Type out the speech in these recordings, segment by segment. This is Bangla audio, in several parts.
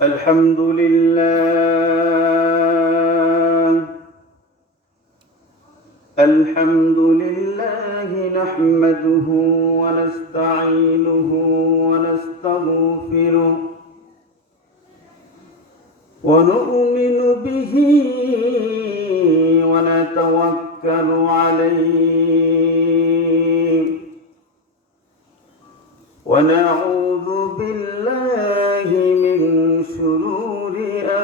الحمد لله نحمده ونستعينه ونستغفره ونؤمن به ونتوكل عليه ونعوذ بالله من شرور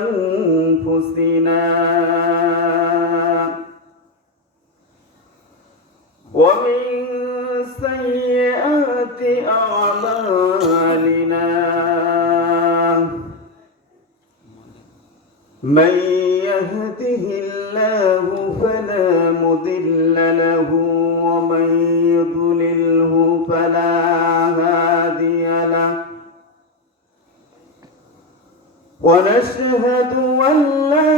أنفسنا ومن سيئات أعمالنا من يهده الله فلا مضل له ومن يضلله فلا هادي له ونشهد أن لا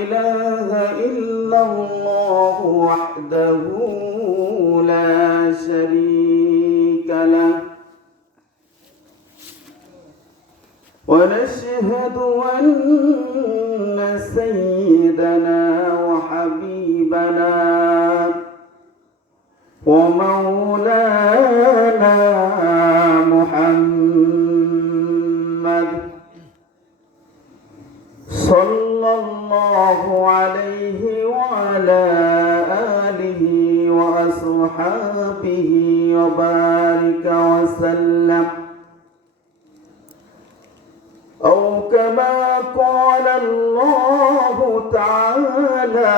إله إلا الله وحده لا شريك له ونشهد أن سيدنا وحبيبنا ومولانا محمد صلى الله عليه وعلى آله وأصحابه وبارك وسلم أو كما قال الله تعالى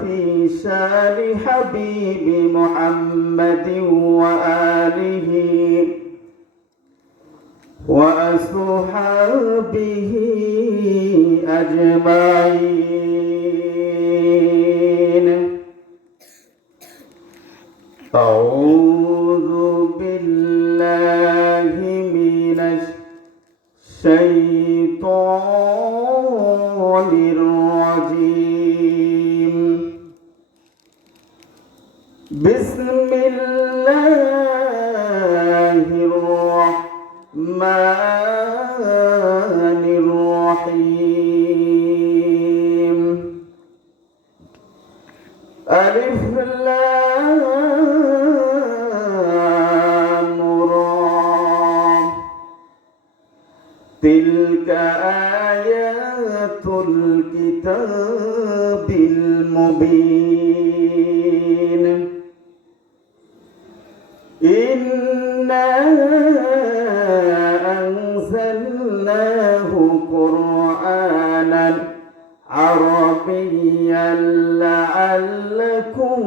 في شان حبيب محمد وآله وأصحابه أجمعين. أعوذ بالله من الشيطان الرجيم. بسم الله الرحمن الرحيم. ألف لام را تلك آيات الكتاب المبين. إنا أنزلناه قرآنا عربيا لعلكم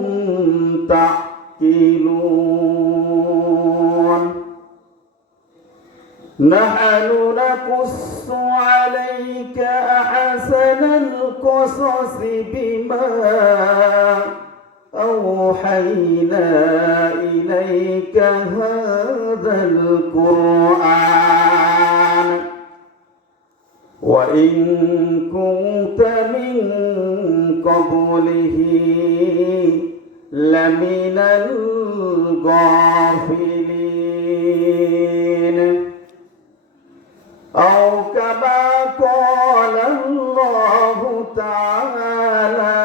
تعقلون. نحن نقص عليك أحسن القصص بما أوحينا إليك هذا القرآن وإن كنت من قبله لمن الغافلين. أو كما قال الله تعالى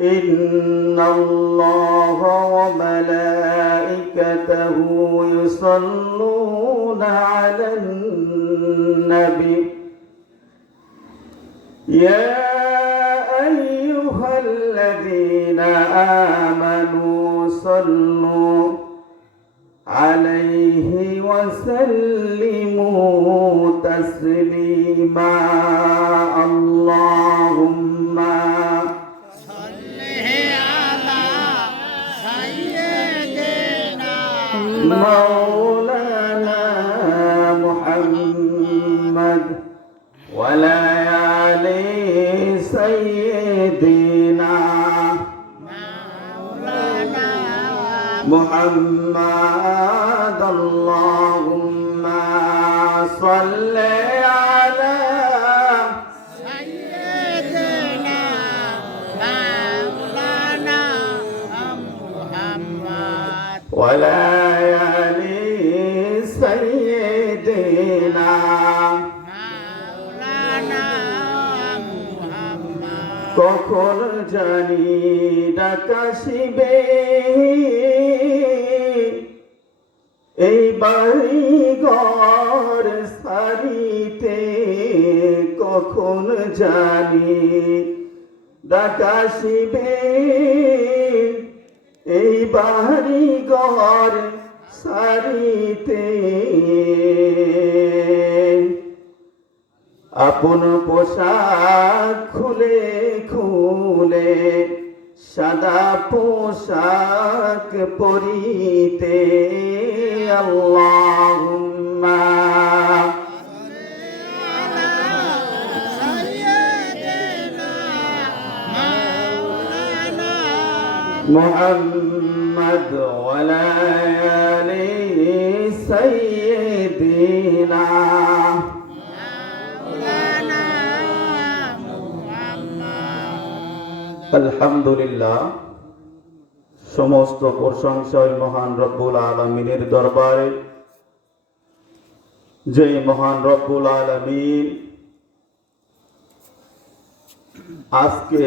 إن الله وملائكته يصلون على النبي يا أيها الذين آمنوا صلوا عليه وسلموا تسليما. اللهم صل على سيدنا مولانا محمد وعلى آل سيدنا محمد. اللهم صل على سيدنا مولانا محمد وعلى آل কখন জানি ডাকাশিবে এই বাড়ি ঘর সারিতে, কখন জানি ডাকাশিবে এই বাড়ি ঘর সারিতে। আপন পোশাক খুলে খুলে সাদা পোশাক পরিতে, আল্লাহুম্মা মুহাম্মদ ওয়ালা আলি সাইয়্যিদিনা। আলহামদুলিল্লাহ, সমস্ত প্রশংসা ওই মহান রব্বুল আলামিনের দরবারে, যে মহান রব্বুল আলামিন আজকে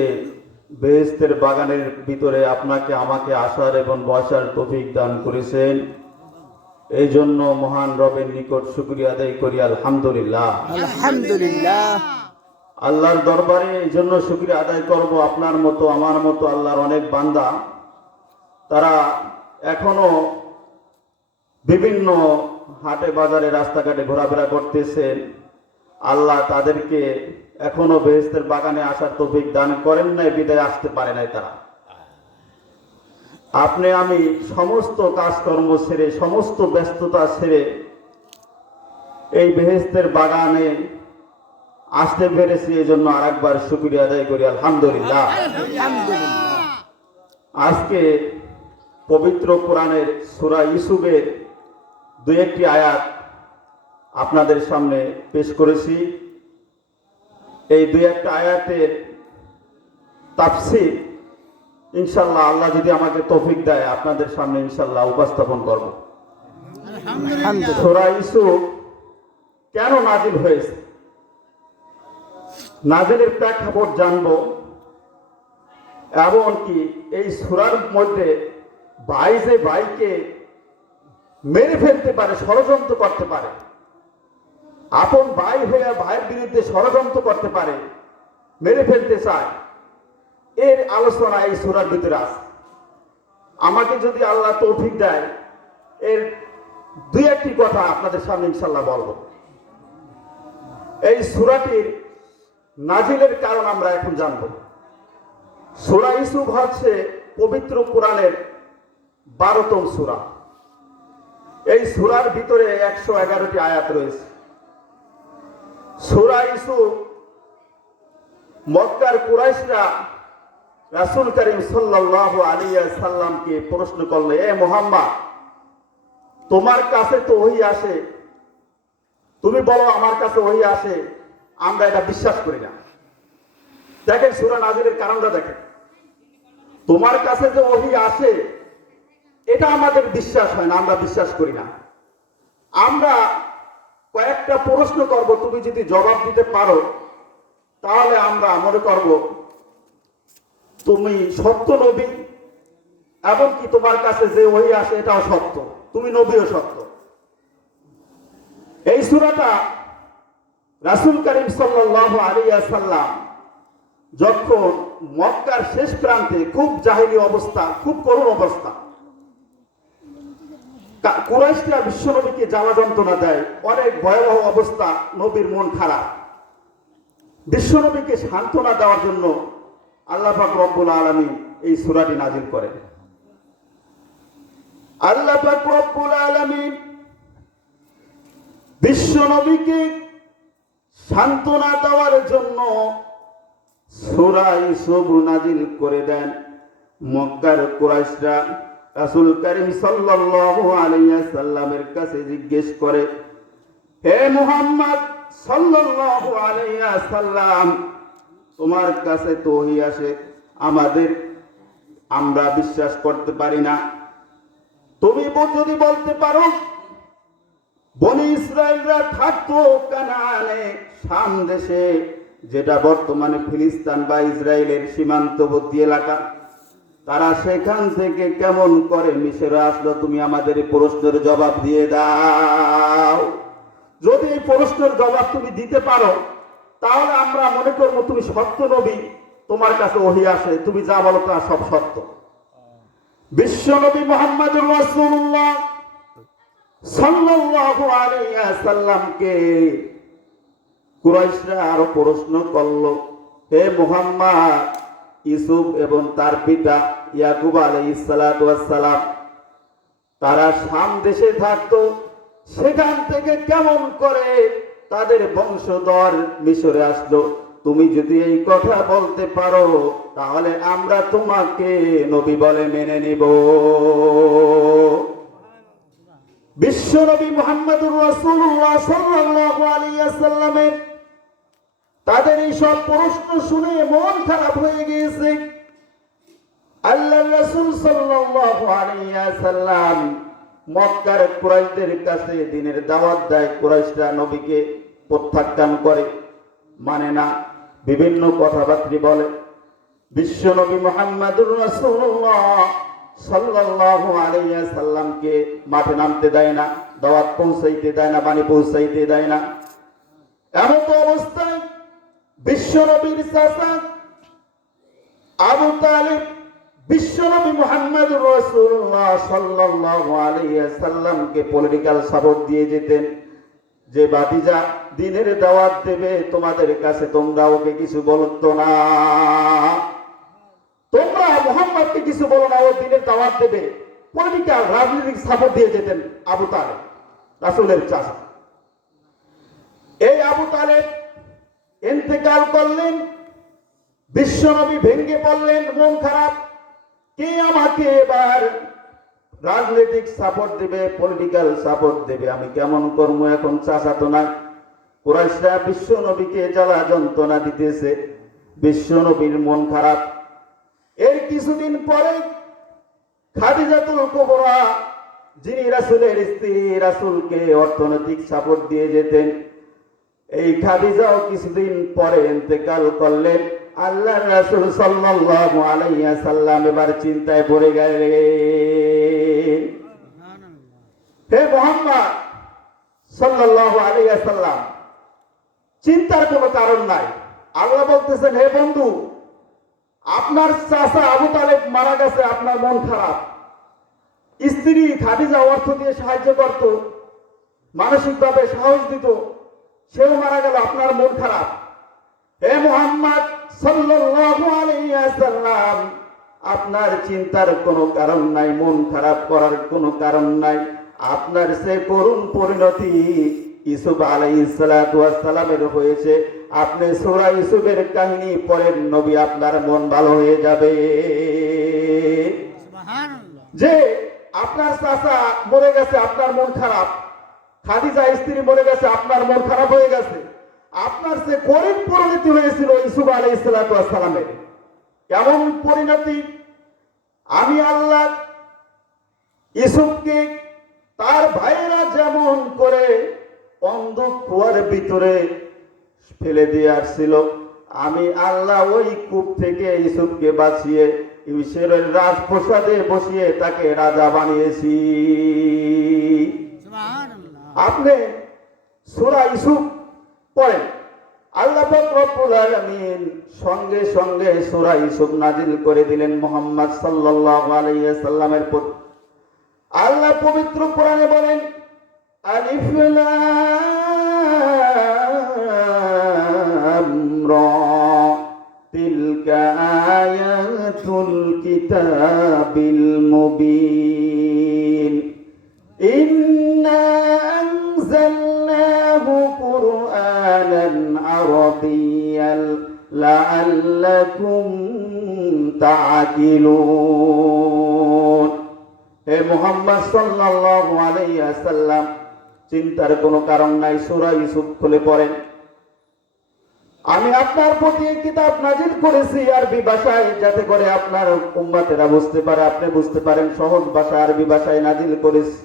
বেহেশতের বাগানের ভিতরে আপনাকে আমাকে আসার এবং বসার তৌফিক দান করেছেন। এই জন্য মহান রবের নিকট শুকরিয়া আদায় করি আলহামদুলিল্লাহ। আলহামদুলিল্লাহ। আল্লাহর দরবারে এই জন্য শুকরিয়া আদায় করব, আপনার মতো আমার মতো আল্লাহর অনেক বান্দা তারা এখনো বিভিন্ন হাটে বাজারে রাস্তাঘাটে ঘোরাফেরা করতেছেন। আল্লাহ তাদেরকে এখনো বেহেশতের বাগানে আসার তৌফিক দান করেন নাই, বিদায় আসতে পারে নাই তারা। আপনি আমি সমস্ত কাজকর্ম ছেড়ে, সমস্ত ব্যস্ততা ছেড়ে এই বেহেশতের বাগানে আসতে পেরেছি, এই জন্য আরেকবার শুকরিয়া আদায় করি আলহামদুলিল্লাহ। আজকে পবিত্র কোরআনের সূরা ইউসুফের দুই একটি আয়াত আপনাদের সামনে পেশ করেছি। এই দুই একটা আয়াতের তাফসীর ইনশাআল্লাহ আল্লাহ যদি আমাকে তৌফিক দেয় আপনাদের সামনে ইনশাআল্লাহ উপস্থাপন করব। সূরা ইউসুফ কেন নাজিল হয়েছে, নাজিলের প্রেক্ষাপট জানবো, এমনকি এই সূরার মধ্যে ভাই যে ভাইকে মেরে ফেলতে পারে, ষড়যন্ত্র করতে পারে, আপন ভাই হয়ে ভাইয়ের বিরুদ্ধে ষড়যন্ত্র করতে পারে, মেরে ফেলতে চায়, এর আলোচনা এই সূরার ভিতরে আছে। আমাকে যদি আল্লাহ তৌফিক দেয় এর দুই একটি কথা আপনাদের সামনে ইনশাআল্লাহ বলবো। এই সূরাটির নাজিলের কারণ আমরা এখন জানব। সূরা ইউসুফ হচ্ছে পবিত্র কোরআনের 12তম সূরা। এই সূরার ভিতরে 111টি আয়াত রয়েছে। সূরা ইউসুফ মক্কার কুরাইশরা রাসূল করিম সাল্লাল্লাহু আলাইহি ওয়াসাল্লামকে প্রশ্ন করলে, এ মুহাম্মদ, তোমার কাছে তো ওহী আসে, তুমি বলো আমার কাছে ওহী আসে, আমরা এটা বিশ্বাস করি না। দেখেন সূরা নাজিলের কারণটা দেখেন, তোমার কাছে যে ওহী আসে এটা আমাদের বিশ্বাস হয় না, আমরা বিশ্বাস করি না। আমরা কয়েকটা প্রশ্ন করব, তুমি যদি জবাব দিতে পারো তাহলে আমরা মনে করব তুমি সত্য নবী, এবং কি তোমার কাছে যে ওহী আসে এটাও সত্য, তুমি নবীও সত্য। এই সূরাটা রাসূল করিম সাল্লাল্লাহু আলাইহি ওয়াসাল্লাম যখন মক্কার শেষ প্রান্তে, খুব জাহেলি অবস্থা, খুব করুণ অবস্থা, কুরাইশরা বিশ্বনবীকে জ্বালা যন্ত্রণা দেয়, অনেক ভয়াবহ অবস্থা, নবীর মন খারাপ। বিশ্বনবীকে সান্ত্বনা দেওয়ার জন্য আল্লাহ পাক রব্বুল আলামিন এই সূরাটি নাজিল করেন। আল্লাহ পাক রব্বুল আলামিন বিশ্বনবীকে সান্ত্বনা দেওয়ার জন্য সূরা ইউসুফ নাজিল করে দেন। মক্কার কুরাইশরা রাসূল করিম সাল্লাল্লাহু আলাইহি ওয়াসাল্লামের কাছে জিজ্ঞেস করে, হে মুহাম্মদ সাল্লাল্লাহু আলাইহি ওয়াসাল্লাম, তোমার কাছে তো ওহী আসে, আমরা বিশ্বাস করতে পারি না। তুমি যদি বলতে পারো বনি ইসরাইলরা থাকতো কানানে শাম দেশে, যেটা বর্তমানে ফিলিস্তিন বা ইসরায়েলের সীমান্তবর্তী এলাকা, তারা সেখান থেকে কেমন করে মিশরে আসলো? তুমি আমাদের এই প্রশ্নের জবাব দিয়ে দাও। যদি এই প্রশ্নের জবাব তুমি দিতে পারো, তাহলে আমরা মনে করবো তুমি সত্য নবী, তোমার কাছে ওহী আসে, তুমি যা বলো তা সব সত্য। বিশ্ব নবী মুহাম্মদুর রাসূলুল্লাহ সাল্লাল্লাহু আলাইহি ওয়াসাল্লামকে কুরাইশরা আরো প্রশ্ন করলো, হে মুহাম্মদ, ইউসুফ এবং তার পিতা ইয়াকুব আলাইহিস সালাতু ওয়াস সালাম তারা শাম দেশে থাকতো, সেখান থেকে কেমন করে তাদের বংশধর মিশরে আসলো? তুমি যদি এই কথা বলতে পারো, তাহলে আমরা তোমাকে নবী বলে মেনে নিব। বিশ্ব নবী মুহাম্মদুর রাসূলুল্লাহ সাল্লাল্লাহু আলাইহি ওয়াসাল্লামের তাদের এই সব প্রশ্ন শুনে মন খারাপ হয়ে গিয়েছে। আল্লাহর রাসূল সাল্লাল্লাহু আলাইহি ওয়াসাল্লাম মক্কার কুরাইশদের কাছে দ্বীনের দাওয়াত দেয়। কুরাইশরা নবীকে প্রত্যাখ্যান করে, মানে না, বিভিন্ন কথাবার্তা বলে। বিশ্ব নবী মুহাম্মদুর রাসূলুল্লাহ সাল্লাল্লাহু আলাইহি ওয়াসাল্লামকে মাঠে নামতে দেয় না, দাওয়াত পৌঁছাইতে দেয় না, বাণী পৌঁছাইতে দেয় না। এমন অবস্থায় বিশ্ব নবীর চাচা আবু তালিব বিশ্ব নবী মুহাম্মদুর রাসূলুল্লাহ সাল্লাল্লাহু আলাইহি ওয়াসাল্লামকে পলিটিক্যাল সাপোর্ট দিয়ে যেতেন, যে ভাতিজা দ্বীনের দাওয়াত দেবে তোমাদের কাছে, তোমরা ওকে কিছু বলতো না, তোমরা মুহাম্মদকে কিছু বলো না, ও দ্বীনের দাওয়াত দেবে। পলিটিক্যাল রাজনৈতিক সাপোর্ট দিয়ে যেতেন আবু তালেব, রাসূলের চাচা। এই আবু তালেব ইন্তেকাল করলেন। বিশ্বনবী ভেঙে পড়লেন, মন খারাপ, কে আমাকে এবার রাজনৈতিক সাপোর্ট দেবে, পলিটিক্যাল সাপোর্ট দেবে, আমি কেমন কর্ম? এখন চাচা তো নাই। কুরাইশরা বিশ্ব নবীকে জ্বালা যন্ত্রণা দিতেছে, বিশ্ব নবীর মন খারাপ। এর কিছুদিন পরে খাদিজাতুল কুবরা, যিনি রাসূলের স্ত্রী, রাসূলকে অর্থনৈতিক সাপোর্ট দিয়ে যেতেন, এই খাদিজাও কিছুদিন পরে ইন্তেকাল করলেন। আল্লাহর রাসূল সাল্লাল্লাহু আলাইহি ওয়াসাল্লাম এবার চিন্তায় পড়ে গেলেন। হে মুহাম্মদ সাল্লাল্লাহু আলাইহি ওয়াসাল্লাম, চিন্তার কোনো কারণ নাই। আল্লাহ বলতেছেন, হে বন্ধু, আপনার চাচা আবু তালেব মারা গেছে, আপনার মন খারাপ। স্ত্রী খাদিজা অর্থ দিয়ে সাহায্য করত, মানসিকভাবে সাহস দিত, সেও মারা গেল, আপনার মন খারাপ। হে মুহাম্মদ সাল্লাল্লাহু আলাইহি ওয়াসাল্লাম, আপনার চিন্তার কোনো কারণ নাই, মন খারাপ করার কোনো কারণ নাই। আপনার সে করুণ পরিণতি ইউসুফ আলাইহিস সালাতু ওয়াস সালামের হয়েছে। আপনি সূরা ইউসুফের কাহিনী পড়েন, নবী আপনার মন ভালো হয়ে যাবে। সুবহানাল্লাহ। যে আপনার চাচা মরে গেছে, আপনার মন খারাপ। খাদিজা স্ত্রী মরে গেছে, আপনার মন খারাপ হয়ে গেছে। আপনার সে করুণ পরিণতি হয়েছিল ইউসুফ আলাইহিস সালাতু ওয়াস সালামের। কেমন পরিণতি? আমি আল্লাহ ইউসুফকে তার ভাইয়েরা যেমন করে অন্ধক কুয়ার ভিতরে ফেলে দিয়ে আসছিল, আমি আল্লাহ ওই কূপ থেকে ইউসুফকে বাঁচিয়ে মিশরের রাজপ্রাসাদে বসিয়ে তাকে রাজা বানিয়েছি। আপনি সূরা ইউসুফ পড়েন, আল্লাহ পাক রব্বুল আলামিন সঙ্গে সঙ্গে সূরা ইউসুফ নাজিল করে দিলেন মুহাম্মদ সাল্লাল্লাহু আলাইহি ওয়াসাল্লামের প্রতি। আল্লাহ পবিত্র কোরআনে বলেন, আলিফ লাম রা তিলকা আয়াতুল কিতাবিল মুবিন ইন্না আনজালনাহু কুরআনান আরাবিয়্যান লাআল্লাকুম তা'কিলুন। হে মুহাম্মদ সাল্লাল্লাহু আলাইহি ওয়াসাল্লাম, চিন্তার কোনো কারণ নাই, সূরা ইউসুফ খুলে পড়েন। আমি আপনার প্রতি কিতাব নাজিল করেছি আরবি ভাষায়, যাতে করে আপনার উম্মতেরা বুঝতে পারে, আপনি বুঝতে পারেন, সহজ ভাষা আরবি ভাষায় নাজিল করেছি।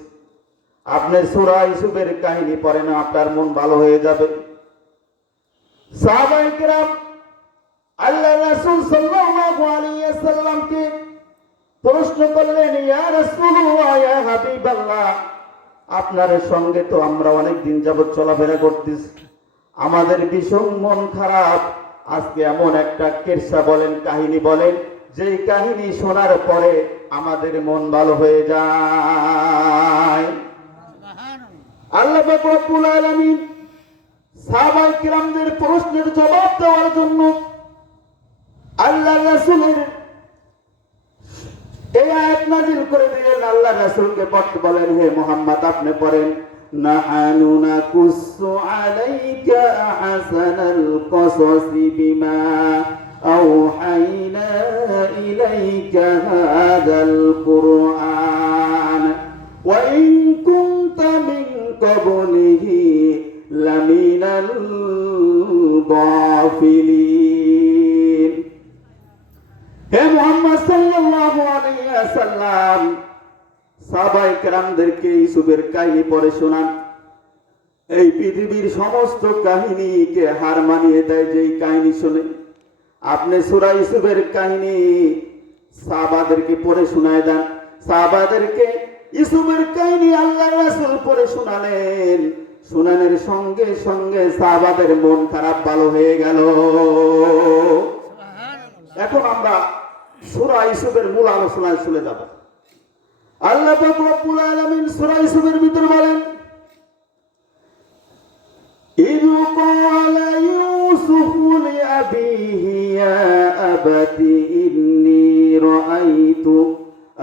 আপনি সূরা ইউসুফের কাহিনী পড়েন, আপনার মন ভালো হয়ে যাবে। সাহাবায়ে কেরাম আল্লাহ রাসূল সাল্লাল্লাহু আলাইহি ওয়াসাল্লামকে প্রশ্ন করলেন, ইয়া রাসূলুল্লাহ, ইয়া হাবিবাল্লাহ, আপনার সঙ্গে তো আমরা অনেক দিন যাবত চলাফেরা করতেছি, আমাদের ভীষণ মন খারাপ। আজকে এমন একটা কিসসা বলেন, কাহিনী বলেন, যেই কাহিনী শোনার পরে আমাদের মন ভালো হয়ে যায়। আল্লাহ পাক রব্বুল আলামিন সাহাবায়ে কিরামদের প্রশ্নের জবাব দেওয়ার জন্য আল্লাহ রাসূলের এই আয়াত নাযিল করে দিলেন। আল্লাহ রাসূলকে পড়তে বলেন, হে মুহাম্মদ আপনি পড়েন, নাহানু নাকুসু আলাইকা আহসানাল কসাসি বিমা আওহাইনা ইলাইকা হাযাল কুরআন ওয়া ইন কুনতা মিন ক্বাবলিহি লামিনাল গাফিলিন। হে মুহাম্মদ সাল্লাল্লাহু আলাইহি ওয়াসাল্লাম, সাহাবায়ে কেরামদেরকে ইউসুফের কাহিনী পড়ে শোনান। এই পৃথিবীর সমস্ত কাহিনীকে হার মানিয়ে দেয় যেই কাহিনী শুনে। আপনি সূরা ইউসুফের কাহিনী সাহাবাদেরকে পড়ে শোনায় দেন। সাহাবাদেরকে ইউসুফের কাহিনী আল্লাহর রাসূল পড়ে শোনালেন। শোনানোর সঙ্গে সঙ্গে সাহাবাদের মন খারাপ ভালো হয়ে গেল। এখন আমরা সূরা ইউসুফের মূল আলোচনায় চলে যাব। আল্লাহ পাক রব্বুল আলামিন সূরা ইউসুফের ভিতর বলেন, ইযু ক্বালা ইউসুফু লিআবিহি ইয়া আবাতি ইন্নী রাআইতু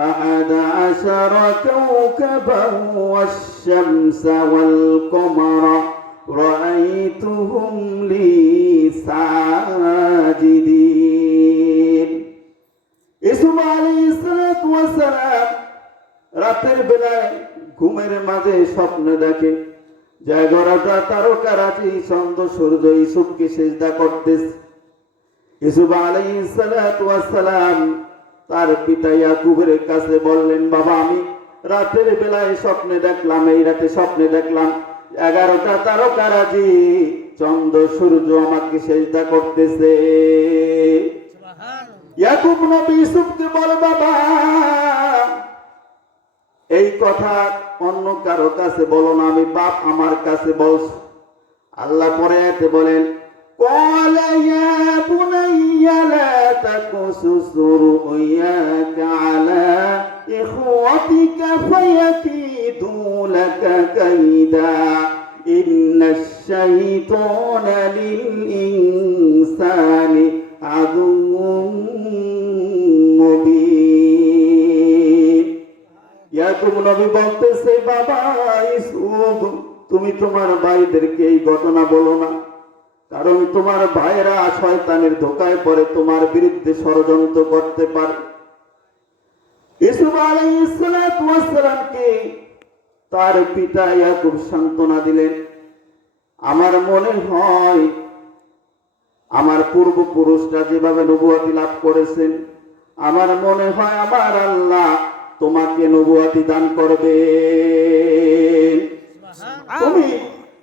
আহাদা আশারা কাওকাবান ওয়াশ-শামসা ওয়াল কমারা রাআইতুহুম লি সাজিদিন। ইউসুফ আলাইহিস সালাতু ওয়াস সালাম রাতের বেলায় ঘুমের মাঝে স্বপ্ন দেখে যে 11টা তারকারাজি চন্দ্র সূর্য ইউসুফকে সিজদা করতেছে। ইউসুফ আলাইহিস সালাতু ওয়াস সালাম তার পিতা ইয়াকুবের কাছে বললেন, বাবা আমি রাতের বেলায় স্বপ্নে দেখলাম, এই রাতে স্বপ্নে দেখলাম 11টা তারকারাজি চন্দ্র সূর্য আমাকে সিজদা করতেছে। ইয়াকুব নবী ইউসুফকে বলে, বাবা এই কথা অন্য কারো কাছে বলো না, আমি বাপ আমার কাছে বলছো। আল্লাহ পরে এতে বলেন, ক্বালা ইয়া বুনাইয়া লা তাকুসুস রুয়াকা আলা ইখওয়াতিকা ফায়াকিদু লাকা কাইদা ইন্নাশ শাইতানা লিল ইনসানি আদুউম মুবিন। ইয়াকুব নবী বলতেছে, বাবা ইউসুফ তুমি তোমার ভাইদেরকে এই ঘটনা বলো না, কারণ তোমার ভাইরা শয়তানের ধোঁকায় পড়ে তোমার বিরুদ্ধে ষড়যন্ত্র করতে পারে। ইউসুফ আলাইহিস সালাতু ওয়াস সালামকে তার পিতা ইয়াকুব সান্ত্বনা দিলেন, আমার মনে হয় আমার পূর্বপুরুষরা যেভাবে নবুয়তি লাভ করেছেন, আমার মনে হয় আমার আল্লাহ তোমাকে নবুয়তি দান করবে।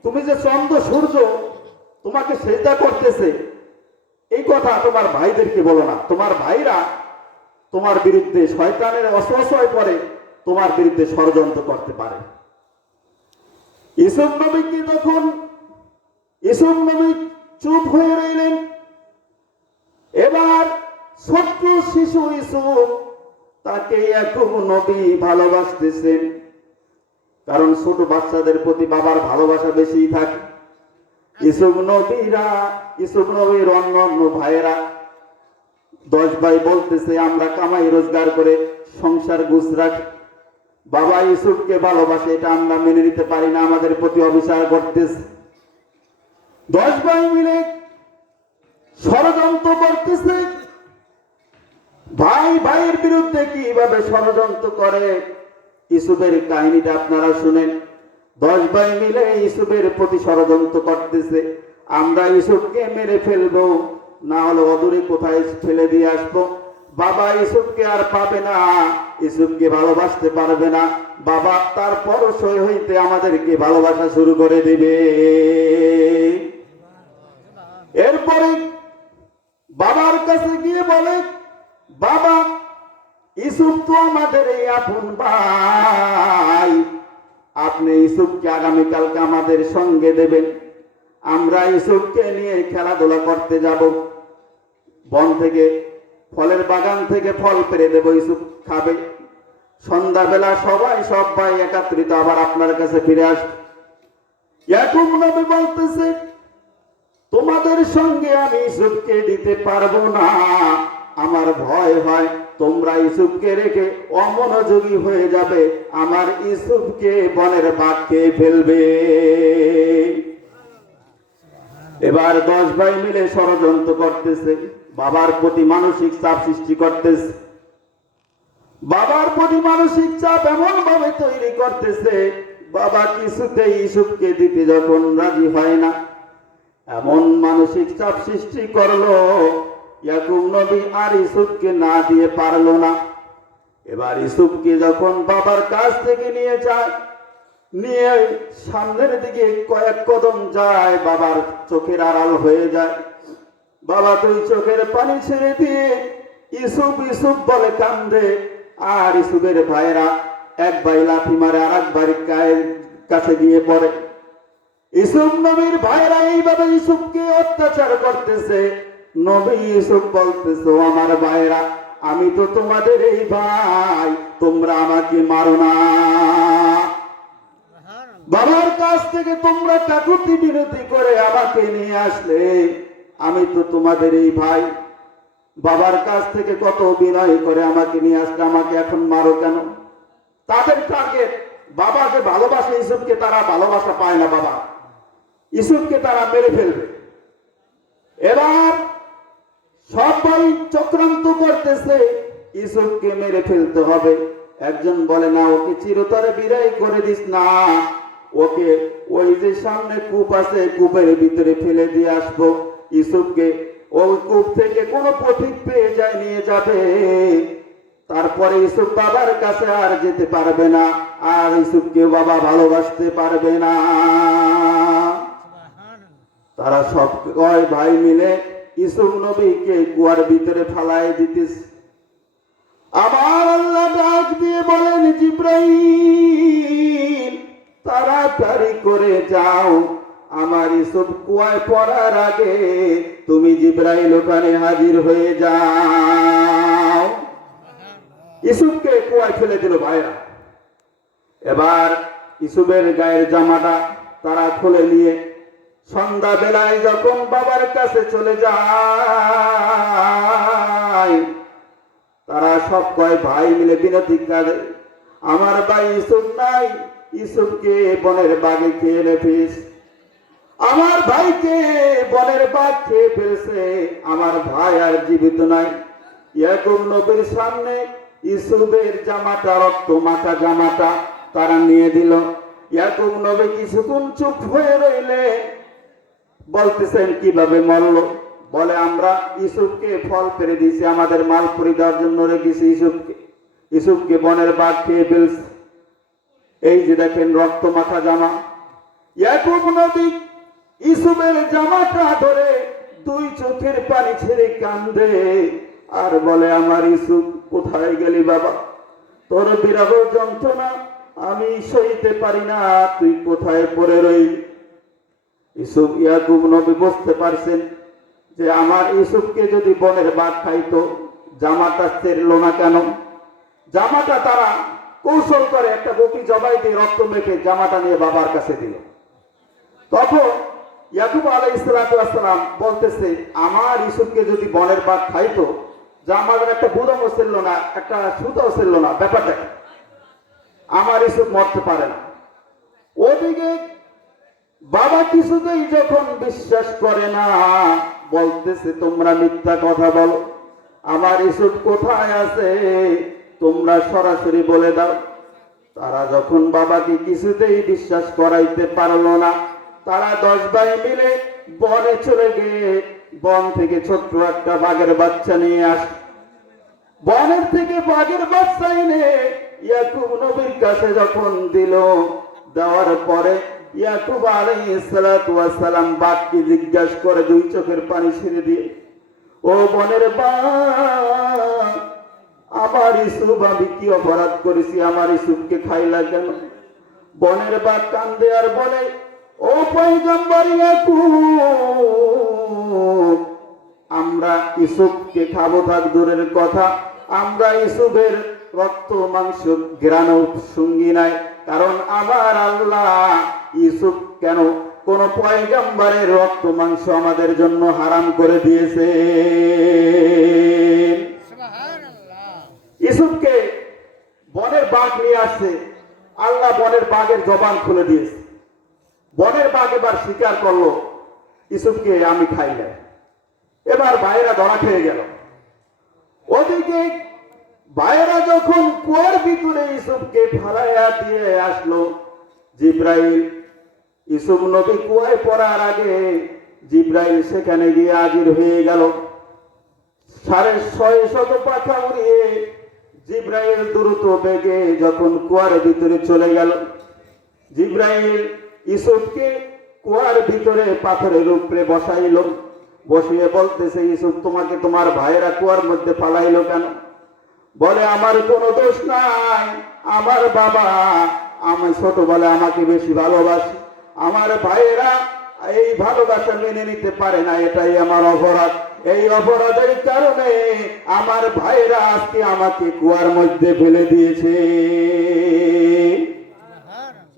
তুমি যে চন্দ্র সূর্য তোমাকে সিজদা করতেছে, এই কথা তোমার ভাইদেরকে বলো না, তোমার ভাইরা তোমার বিরুদ্ধে শয়তানের অসহায় পড়ে তোমার বিরুদ্ধে ষড়যন্ত্র করতে পারে। ইউসুফ নবীকে তখন ইউসুফ নবী চুপ হয়ে রইলেন। এবার ছোট্ট শিশু ইউসুফ তাকে ইয়াকুব নবী ভালোবাসতেছেন, কারণ ছোট বাচ্চাদের প্রতি বাবার ভালোবাসা বেশি থাকে। ইউসুফ নবীর অন্য ভাইয়েরা 10 ভাই বলতেছে আমরা কামাই রোজগার করে সংসার গুজরাট, বাবা ইউসুফকে ভালোবাসে, এটা আমরা মেনে নিতে পারি না, আমাদের প্রতি অবিচার করতেছে। 10 ভাই মিলে ষড়যন্ত্র করতেছে। ভাই ভাইয়ের বিরুদ্ধে কিভাবে ষড়যন্ত্র করে ইউসুফের কাহিনীটা আপনারা শুনেন। 10 ভাই মিলে ইউসুফের প্রতি ষড়যন্ত্র করতেছে, আমরা ইউসুফকে মেরে ফেলবো, না হলে অদূরে কোথায় ফেলে দিয়ে আসবো, বাবা ইউসুফকে আর পাবে না, ইউসুফকে ভালোবাসতে পারবে না, বাবা তারপর সই হইতে আমাদেরকে ভালোবাসা শুরু করে দিবে। এরপরে বাবার কাছে গিয়ে বলে, বাবা, ইউসুফ তো আমাদের এই আপন ভাই, আপনি ইউসুফকে আগামীকালকে আমাদের সঙ্গে দেবেন, আমরা ইউসুফকে নিয়ে খেলাধুলা করতে যাব, বন থেকে ফলের বাগান থেকে ফল পেড়ে দেব, ইউসুফ খাবে, সন্ধ্যাবেলা সব ভাই একত্রিত আবার আপনার কাছে ফিরে আসবে। ইয়াকুব নবী বলতেছে, তোমাদের সঙ্গে আমি ইউসুফকে দিতে পারবো না, আমার ভয় হয় তোমরা ইউসুফকে রেখে অমনোযোগী হয়ে যাবে, আমার ইউসুফকে বনের বাঘ খেয়ে ফেলবে। এবার 10 ভাই মিলে ষড়যন্ত্র করতেছে, বাবার প্রতি মানসিক চাপ সৃষ্টি করতেছে, বাবার প্রতি মানসিক চাপ এমন ভাবে তৈরি করতেছে, বাবা কিছুতেই ইউসুফকে দিতে যখন রাজি হয় না, এমন মানসিক চাপ সৃষ্টি করলো, ইয়াকুব নবী আর ইউসুফকে না দিয়ে পারলো না। এবার ইউসুফকে যখন বাবার কাছ থেকে নিয়ে যায়, নিয়ে সামনের দিকে কয়েক কদম যায়, বাবার চোখের আড়াল হয়ে যায়, বাবা তুই চোখের পানি ছেড়ে দিয়ে ইউসুফ ইউসুফ বলে কান্দে, আর ইউসুফের ভাইরা এক ভাই লাথি মারে আর এক ভাইয়ের গায়ের কাছে গিয়ে পড়ে। ইউসুফ নবীর ভাইরা এইভাবে ইউসুফকে অত্যাচার করতেছে, নবী ইউসুফ বলতেছে, আমার ভাইরা, আমি তো তোমাদের এই ভাই, তোমরা আমাকে মারো না, বাবার কাছ থেকে তোমরা কাকুতি বিনতি করে আমাকে নিয়ে আসলে, আমি তো তোমাদের এই ভাই, বাবার কাছ থেকে কত বিনয় করে আমাকে নিয়ে আসলে, আমাকে এখন মারো কেন? তাদের টার্গেট বাবাকে ভালোবাসে, ইউসুফকে তারা ভালোবাসা পায় না, বাবা ইউসুফকে তারা মেরে ফেলবে। এবার সবাই চক্রান্ত করতেছে, ইউসুফকে মেরে ফেলতে হবে। একজন বলে, না, ওকে চিরতরে বিদায় করে দিস না, ওকে ওই যে সামনে কূপ আছে, কূপের ভিতরে ফেলে দিয়ে আসবো, ইউসুফকে ওই কূপ থেকে কোনো পথিক পেয়ে যায় নিয়ে যাবে, তারপরে ইউসুফ বাবার কাছে আর যেতে পারবে না, আর ইউসুফকে বাবা ভালোবাসতে পারবে না। তারা সব কয় ভাই মিলে ইউসুফ নবীকে কুয়ার ভিতরে ফালাই দিতেছে। আমার আল্লাহ ডাক দিয়ে বলেন, জিবরাইল তাড়াতাড়ি করে যাও, আমার ইউসুফ কুয়ায় পড়ার আগে তুমি জিবরাইল ওখানে হাজির হয়ে যাও। ইউসুফকে কুয়ায় ফেলে দিল ভাইরা। এবার ইউসুফের গায়ের জামাটা তারা খুলে নিয়ে সন্ধ্যা বেলায় যখন বাবার কাছে চলে যায়, তারা সব কয় ভাই মিলে বিনতি করে, আমার ভাই ইউসুফ নাই, ইউসুফকে বনের বাঘে খেয়ে ফেলেছে, আমার ভাইকে বনের বাঘ খেয়ে ফেলছে, আমার ভাই আর জীবিত নাই। ইয়াকুব নবীর সামনে ইউসুফের জামাটা, রক্ত মাখা জামাটা তারা নিয়ে দিল। ইয়াকুব নবী কিছুক্ষণ চুপ হয়ে রইলে, বলতেছেন কিভাবে মরল? বলে, আমরা ইউসুফকে ফল পেরে দিয়েছি, আমাদের মাল পরি দেওয়ার জন্য রেখেছি, ইউসুফকে বনের বাঘ খেয়ে ফেলছে। এই যে দেখেন রক্ত মাখা জামা। ইয়াকুব নবী ইউসুফের জামাটা ধরে দুই চোখের পানি ছেড়ে কান্দে আর বলে, আমার ইউসুফ কোথায় গেলি বাবা, তোর বিরহ যন্ত্রণা আমি সইতে পারি না, তুই কোথায় পড়ে রইলি? ইয়াকুব নবী বুঝতে পারছেন যে আমার ইউসুফকে যদি বনের বাঘ খাইতো, জামাটা ছেড়লো না কেন? জামাটা তারা কৌশল করে একটা বকরি জবাই দিয়ে রক্ত মেখে জামাটা নিয়ে বাবার কাছে দিল। তখন ইয়াকুব আলাইহিস সালাম বলতেছে, আমার ইউসুফকে যদি বনের বাঘ খাইতো, জামাটার একটা বুদমও ছিল না, একটা সুতাও ছিল না, ব্যাপারটা কি? আমার ইউসুফ মরতে পারে না। ওদিকে বাবা কিছুতেই যখন বিশ্বাস করে না, বলতেছে, তোমরা মিথ্যা কথা বলো, আমার ইউসুফ কোথায় আছে তোমরা সরাসরি বলে দাও। তারা যখন বাবাকে কিছুতেই বিশ্বাস করাইতে পারলো না, তারা 10 ভাই মিলে বনে চলে গিয়ে বন থেকে ছোট্ট একটা বাঘের বাচ্চা নিয়ে আসে। বনের থেকে বাঘের বাচ্চা এনে ইয়াকুব নবীর কাছে যখন দিল, দেওয়ার পরে ইয়াকুব আলাইহিস সালাতু ওয়াস সালাম বাঘকে জিজ্ঞাসা করে দুই চোখের পানি ছেড়ে দিয়ে, ও বনের বাঘ, আমার ইউসুফ আমি কি অপরাধ করেছি, আমার ইউসুফকে খাইলা কেন? বনের বাঘ কান্দে আর বলে, ও পয়গম্বর ইয়াকুব, আমরা ইউসুফকে খাবো থাক দূরের কথা, আমরা ইউসুফের রক্ত মাংস ঘ্রাণও সঙ্গী নাই, কারণ আমার আল্লাহ ইউসুফ কেন কোন পয়গম্বরের রক্ত মাংস আমাদের জন্য হারাম করে দিয়েছে। ইউসুফকে বনের বাঘ নিয়ে আসছে, আল্লাহ বনের বাঘের জবান খুলে দিয়েছে। বনের বাঘ এবার স্বীকার করলো, ইউসুফকে আমি খাই না। এবার ভাইয়েরা ধরা খেয়ে গেল। ওদিকে ভাইয়েরা যখন কুয়ার ভিতরে ইউসুফকে ফালাইয়া দিয়ে আসলো, জিব্রাইল, ইউসুফ নবী কুয়ায় পড়ার আগে জিব্রাইল সেখানে গিয়ে হাজির হয়ে গেল। 650 পাখা উড়িয়ে জিব্রাইল দ্রুত বেগে যখন কুয়ার ভিতরে চলে গেল, জিব্রাইল ইউসুফকে কুয়ার ভিতরে পাথরের উপরে বসাইল, বসিয়ে বলতেছে, ইউসুফ তোমাকে তোমার ভাইয়েরা কুয়ার মধ্যে পালাইলো কেন? বলে, আমার কোনো দোষ নাই, আমার বাবা আমি ছোটবেলায় আমাকে বেশি ভালোবাসে, আমার ভাইয়েরা এই ভালোবাসা মেনে নিতে পারে না, এটাই আমার অপরাধ, এই অপরাধের কারণে আমার ভাইয়েরা আজকে আমাকে কুয়ার মধ্যে ফেলে দিয়েছে।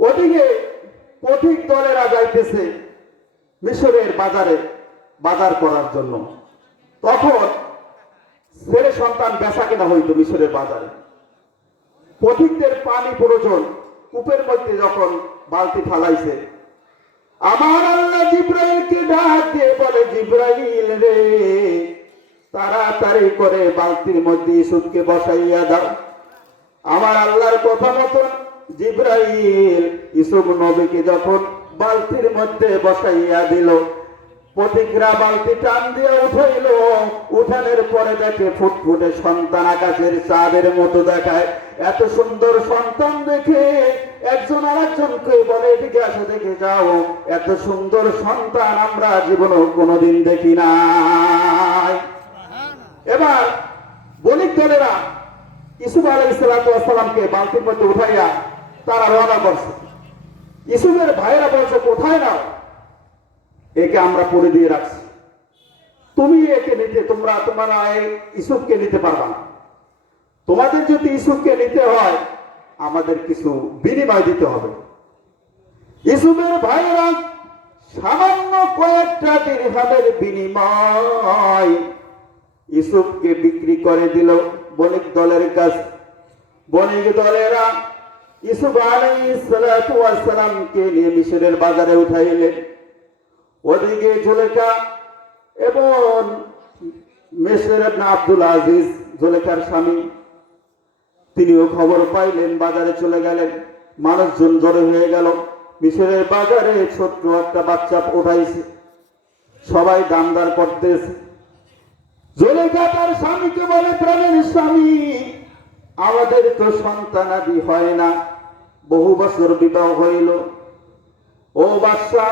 ওদিকে পথিক দলেরা যাইতেছে মিশরের বাজারে বাজার করার জন্য। তখন ছেলে সন্তান বেচা কেনা হইতো মিশরের বাজারে। পথিকদের পানি প্রয়োজন, কূপের মধ্যে যখন বালতি ফালাইছে, আমার আল্লাহ জিব্রাইলকে ডাক দিয়ে বলে, জিব্রাইল রে, তাড়াতাড়ি করে বালতির মধ্যে ইউসুফকে বসাইয়া দাও। আমার আল্লাহর কথা মতন জিব্রাইল ইউসুফ নবীকে যখন বালতির মধ্যে বসাইয়া দিল, পথিকরা বালতি টান দিয়ে উঠাইল, উঠানোর পরে দেখে ফুটফুটে সন্তান, আকাশের চাঁদের মতো দেখায়। এত সুন্দর সন্তান দেখে একজন আরেকজনকে বলে, এদিকে আসো দেখে যাও, এত সুন্দর সন্তান আমরা জীবনে কোনোদিন দেখি নাই। এবার বণিক দলেরা ইউসুফ আলাইহিস সালামকে বালতির মধ্যে উঠাইয়া তারা রওনা করছে। ইউসুফের ভাইয়েরা বলছে, কোথায় নাও, একে আমরা পরে দিয়ে রাখছি, তুমি একে নিতে, তোমরা ইউসুফকে নিতে পারবা না, তোমাদের যদি ইউসুফকে নিতে হয় আমাদের কিছু বিনিময় দিতে হবে। ইউসুফের ভাইয়েরা সামান্য কয়েকটা দিরহামের বিনিময় ইউসুফকে বিক্রি করে দিল বণিক দলের কাছে। বণিক দলেরা ইউসুফ আলাইহিস সালামকে নিয়ে মিশরের বাজারে উঠাইলেন। ওদিকে জুলেখা এবং মিশর ইবনে আব্দুল আজিজ, জুলেখার স্বামী, তিনিও খবর পাইলেন, বাজারে চলে গেলেন। মানুষজন জড়ো হয়ে গেল। মিশরের বাজারে ছোট্ট একটা বাচ্চা উঠাইছে, সবাই দামদার করতেছে। জুলেখা তার স্বামীকে বলে, প্রাণের স্বামী, আমাদের তো সন্তানাদি হয় না, বহু বছর বিবাহ হইল, ও বাদশা,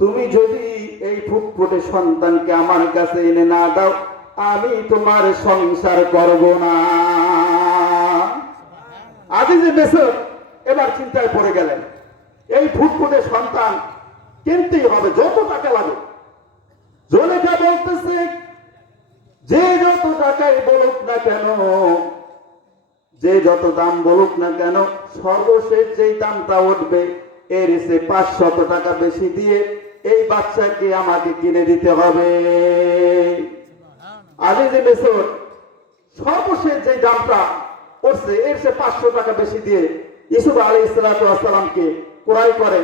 তুমি যদি এই ফুটফুটে সন্তানকে আমার কাছে এনে না দাও, আমি তোমার সংসার করব না। আজিজে মিশর এবার চিন্তায় পড়ে গেলেন, এই ফুটফুটে সন্তান কিনতেই হবে, যত টাকা লাগে। জুলেখা বলতেছে, যে যত টাকাই বলুক না কেন, যে যত দাম বলুক না কেন, সর্বশেষ যেই দামটা উঠবে এর সে 500 টাকা বেশি দিয়ে এই বাচ্চাকে আমাকে কিনে দিতে হবে। আজিজে মিশর সর্বশেষ যে দামটা উঠছে এর সে 500 টাকা বেশি দিয়ে ইউসুফ আলাইহিস সালামকে ক্রয় করে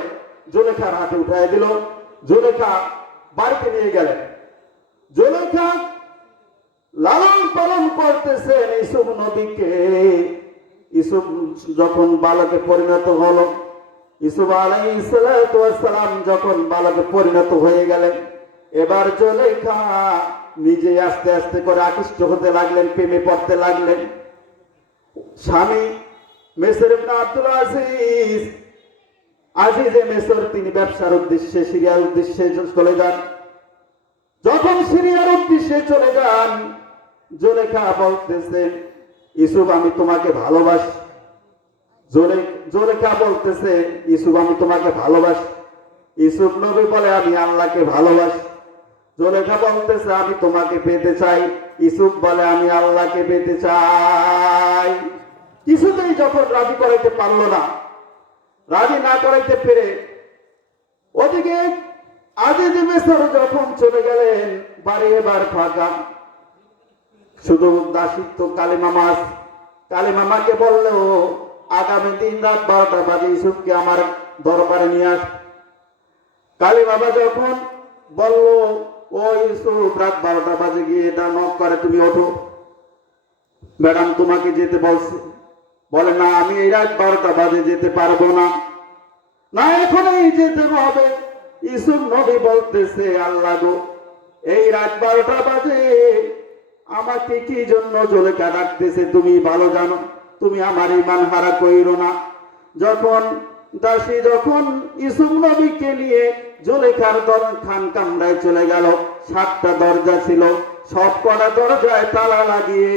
জুলেখার হাতে উঠাই দিল। জুলেখা বাড়িতে নিয়ে গেলেন। জুলেখা লালন পালন করতেছেন ইউসুফ নবীকে। ইউসুফ যখন বালকে পরিণত হলো, ইউসুফ আলাইহিস সালাম যখন বালকে পরিণত হয়ে গেলেন, এবার জুলেখা নিজে আস্তে আস্তে করে আকৃষ্ট হতে লাগলেন, প্রেমে পড়তে লাগলেন। স্বামী মিশর ইবনে আব্দুল আজিজ আজিজে মিসর তিনি ব্যবসার উদ্দেশ্যে সিরিয়ার উদ্দেশ্যে চলে যান। যখন সিরিয়ার উদ্দেশ্যে চলে যান, জুলেখা বলতেছেন, ইউসুফ আমি তোমাকে ভালোবাসি। জুলেখা বলতেছে, ইউসুফ আমি তোমাকে ভালোবাসি। ইউসুফ নবী বলে, আমি আল্লাহকে ভালোবাসি। জুলেখা বলতেছে, আমি তোমাকে পেতে চাই। ইউসুফ বলে, আমি আল্লাহকে পেতে চাই। কিছুতেই যখন রাজি করাইতে পারলো না, রাজি না করাইতে পেরে ওদিকে আজিজে মিসর যখন চলে গেলেন, বাড়ি এবার ফাঁকা, শুধু দাসিত্ব কালিমামা। কালিমামাকে বললো, আগামী দিন রাত 12টা বাজে ইউসুফকে আমার দরবারে নিয়ে আস। কালিমামা যখন বলল, ও ইউসুফ রাত 12টা বাজে গিয়ে এটা নক করে, তুমি ওঠো, ম্যাডাম তোমাকে যেতে বলছে। বলে, না আমি এই রাত 12টা বাজে যেতে পারবো না, না এখনই যেতে হবে। ইউসুফ নবী বলতেছে, আল্লাহ গো, এই রাত 12টা বাজে আমাকে কি জন্য জুলেখা ডাকতেছে তুমি ভালো জানো, তুমি আমার ঈমান হারা কইরো না। যখন দাসী যখন ইউসুফ নবীকে নিয়ে জুলেখার খান কামরায় চলে গেল, 7টা দরজা ছিল, সব কটা দরজায় তালা লাগিয়ে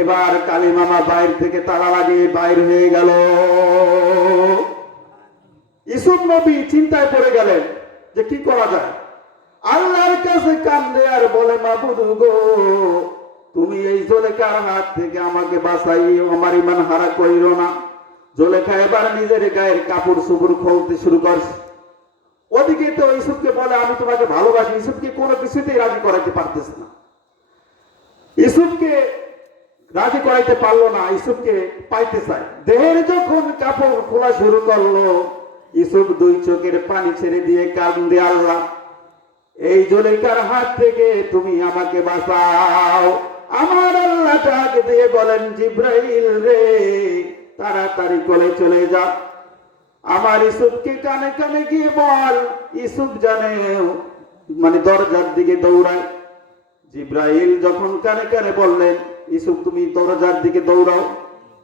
এবার কালিমামা বাইরে থেকে তালা লাগিয়ে বাইর হয়ে গেল। ইউসুফ নবী চিন্তায় পড়ে গেলেন যে কি করা যায়। আল্লাহর কাছে কান্দে আর বলে, মাবুদ গো, তুমি এই জুলেখার হাত থেকে আমাকে বাঁচাইও, আমার ঈমান হারা কইরো না। জুলেখা এবার নিজের গায়ের কাপড় চোপড় খুলতে শুরু করছে। ওদিকে তো ইউসুফকে বলে, আমি তোমাকে ভালোবাসি। ইউসুফকে কোনো কিছুতেই রাজি করাইতে পারতেছে না। ইউসুফকে রাজি করাইতে পারলো না, ইউসুফকে পাইতে চায়। দেহের যখন কাপড় খোলা শুরু করলো, ইউসুফ 2 চোখের পানি ছেড়ে দিয়ে কান্দে, আল্লাহ এই জুলেখার হাত থেকে তুমি আমাকে বাঁচাও। আমার আল্লাহ ডাক দিয়ে বলেন, জিব্রাইল রে, তাড়াতাড়ি কোলে চলে যা, আমার ইউসুফকে কানে কানে গিয়ে বল। ইউসুফ জানে মানে দরজার দিকে দৌড়ায়। জিব্রাইল যখন কানে কানে বললেন, ইউসুফ তুমি দরজার দিকে দৌড়াও।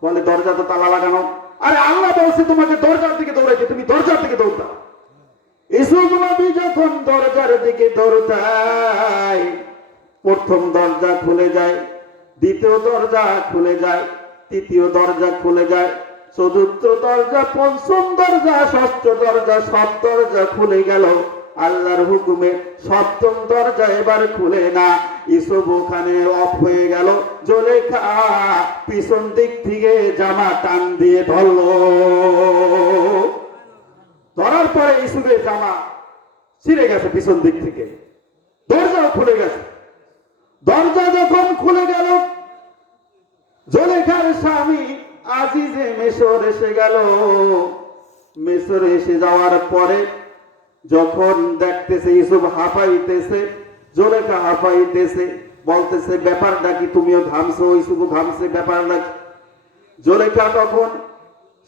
বলে, দরজা তো তালা লাগানো। আরে আল্লাহ বলছে তোমাকে দরজার দিকে দৌড়াইতে, তুমি দরজার দিকে দৌড়াও। ইউসুফ নবী যখন দরজার দিকে দৌড়ায়, প্রথম দরজা খুলে যায়, দ্বিতীয় দরজা খুলে যায়, তৃতীয় দরজা খুলে যায়, চতুর্থ দরজা, পঞ্চম দরজা, ষষ্ঠ দরজা, সব দরজা খুলে গেল। আল্লাহর হুকুমে সপ্তম দরজা এবার খুলে না। ইউসুফ ওখানে অফ হয়ে গেল। জুলেখা পিছন দিক থেকে জামা টান দিয়ে ধরলো। ধরার পরে ইউসুফের জামা ছিঁড়ে গেছে পিছন দিক থেকে, দরজাও খুলে গেছে। দরজা যখন খুলে গেল, জুলেখার স্বামী আজিজে মিসর এসে গেল। মিসর এসে যাওয়ার পরে যখন দেখতেছে ইউসুফ হাঁপাইতেছে, জুলেখা হাঁপাইতেছে, বলতেছে, ব্যাপারটা কি, তুমিও ঘামছো, ইউসুফও ঘামছে, ব্যাপারটা কি? জুলেখা তখন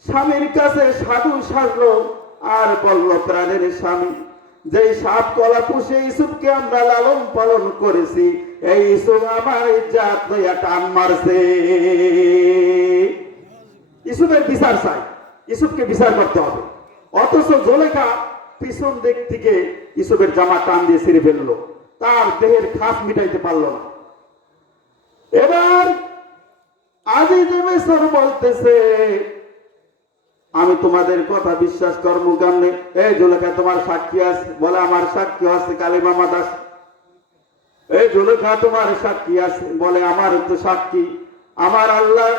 স্বামীর কাছে সাধু সাজলো আর বলল, প্রাণের স্বামী, যে সাপ কলা পুষে ইউসুফকে আমরা লালন পালন করেছি, এই ইউসুফ আমার ইজ্জত লইয়া টান মারছে। ইউসুফের বিচার চাই, ইউসুফকে বিচার করতে হবে। অথচ জুলেখা পিছন দিক থেকে ইউসুফের জামা টান দিয়ে ছিঁড়ে ফেললো, তার দেহের খাস মিটাইতে পারলো না। এবার আজিজে মিসর বলতেছে, আমি তোমাদের কথা বিশ্বাস করবো কেমনে? এই জুলেখা তোমার সাক্ষী আছে? বলে, আমার সাক্ষী আছে কালিমামা দাস। এই জুলেখা তোমার সাক্ষী আছে? বলে, আমার তো সাক্ষী আমার আল্লাহ।